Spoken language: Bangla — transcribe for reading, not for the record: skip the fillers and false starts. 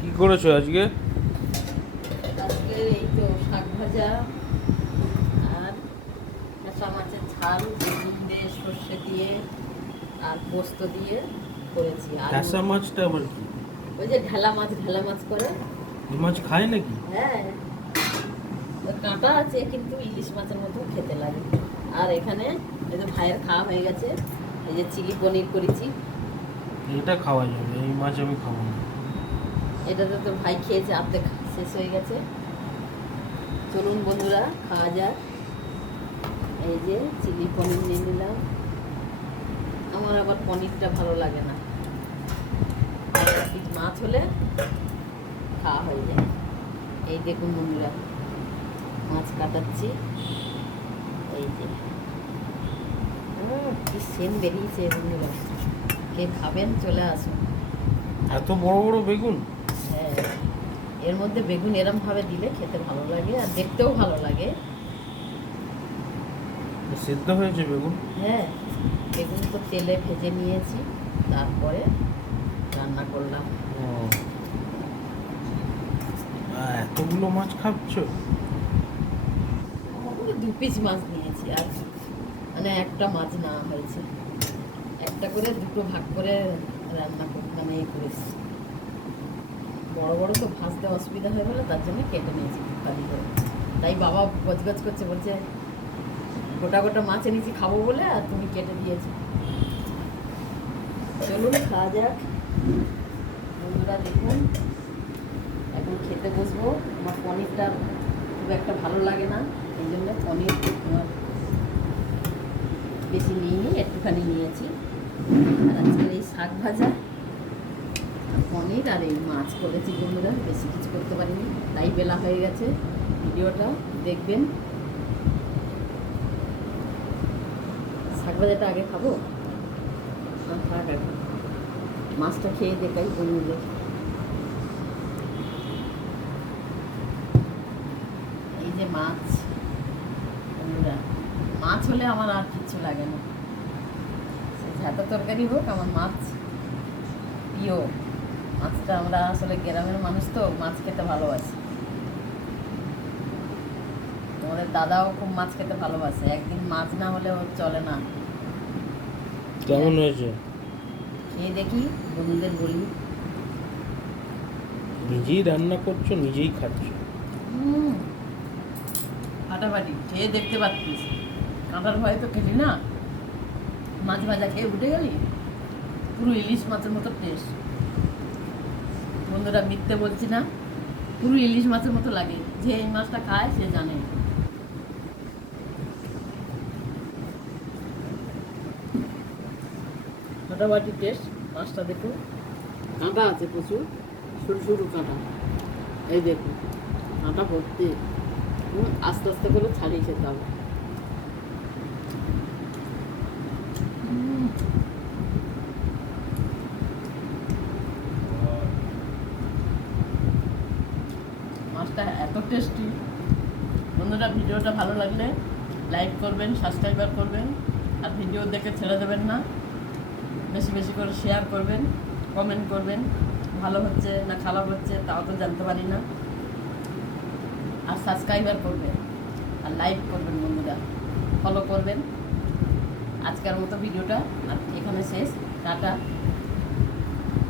কি করেছো আজকে? আজকে এই তো শাক ভাজা আর কাঁচা মাছের ঝাল বেগুন দিয়ে সর্ষে দিয়ে আর পোস্ত দিয়ে করেছি। আর কাঁচা মাছটা আবার কি? ওই যে ঢেলা মাছ করে। এই মাছ খায় নাকি? হ্যাঁ, ওই কাঁটা আছে কিন্তু ইলিশ মাছের মতো খেতে লাগে। আর এখানে এই যে ভাইয়ের খাওয়া হয়ে গেছে, এই যে চিলি পনির করেছি। এটা খাওয়া যাবে, এই মাছ আমি খাবো না। এটাতে তো ভাই খেয়েছে, অর্ধেক শেষ হয়ে গেছে। চলুন বন্ধুরা, খাওয়া যাক। এই যে চিলি পনির নিয়ে নিলাম। আমার আবার পনিরটা ভালো লাগে না, মাছ হলে খাওয়া হয়ে যায়। এই দেখুন বন্ধুরা, মাছ কাটাচ্ছি। এই যে কি সেন বেরিয়েছে বন্ধুরা, কে খাবেন চলে আসুন। এত বড় বড় বেগুন? হ্যাঁ, এর মধ্যে বেগুন এরম ভাবে দিলে খেতে ভালো লাগে আর দেখতেও ভালো লাগে। সিদ্ধ হয়েছে বেগুন? হ্যাঁ, বেগুন তো তেলে ভেজে নিয়েছি, তারপরে রান্না করলাম। ও, এতগুলো মাছ খাচ্ছো? দু পিস মাছ নিয়েছি, আর মানে একটা মাছ নেওয়া হয়েছে। একটা করে দুটো ভাগ করে রান্না মানে করেছি। বড় বড় তো ভাজতে অসুবিধা হয়ে গেলো, তার জন্য কেটে নিয়েছি খালি করে। তাই বাবা গজগজ করছে, বলছে গোটা গোটা মাছ এনেছি খাবো বলে, আর তুমি কেটে দিয়েছো। চলুন খাওয়া যাক বন্ধুরা। দেখুন, এখন খেতে বসবো। আমার পনিরটা খুব একটা ভালো লাগে না, এই জন্য পনির বেশি নিইনি, একটুখানি নিয়েছি। আর আজকের এই শাক ভাজা, পনির আর এই মাছ করেছি বন্ধুরা, বেশি কিছু করতে পারিনি, তাই বেলা হয়ে গেছে। ভিডিওটা দেখবেন। শাক ভাজাটা আগে খাবো, থাক এখন মাছটা খেয়ে দেখাই বন্ধুদের। এই যে মাছ বন্ধুরা, মাছ হলে আমার আর কিচ্ছু লাগে না, সে ঝাঁটা তরকারি হোক, আমার মাছ প্রিয়। মাছটা, আমরা আসলে গ্রামের মানুষ তো মাছ খেতে ভালোবাসি। তোমাদের দাদাও খুব মাছ খেতে ভালোবাসে, একদিন মাছ না হলে ওর চলে না। কেমন হয়েছে? খেয়ে দেখি, বন্ধুদের বলি। নিজেই রান্না করছো, নিজেই খাচ্ছো? ফাটাফাটি, খেয়ে দেখতে পাচ্ছিস। কাঁটার ভয়ে তো খেলি না, মাছ ভাজা খেয়ে উঠে গেলি। পুরো ইলিশ মাছের মতো টেস্ট বন্ধুরা, মিথ্যে বলছি না, পুরো ইলিশ মাছের মতো লাগে। যে এই মাছটা খায় সে জানে। ফাটাফাটি টেস্ট। মাছটা দেখুন, কাঁটা আছে প্রচুর, সরু সরু কাঁটা। এই দেখুন, কাঁটা ভর্তি। আস্তে আস্তে করে ছাড়িয়ে খেতে হবে। মাছটা এত টেস্টি বন্ধুরা। ভিডিওটা ভালো লাগলে লাইক করবেন, সাবস্ক্রাইবার করবেন, আর ভিডিও দেখে ছেড়ে দেবেন না। বেশি বেশি করে শেয়ার করবেন, কমেন্ট করবেন। ভালো হচ্ছে না খারাপ হচ্ছে তাও তো জানতে পারি না। আর সাবস্ক্রাইবার করবেন আর লাইক করবেন বন্ধুরা, ফলো করবেন। আজকের মতো ভিডিওটা আর এখানে শেষ। টাটা।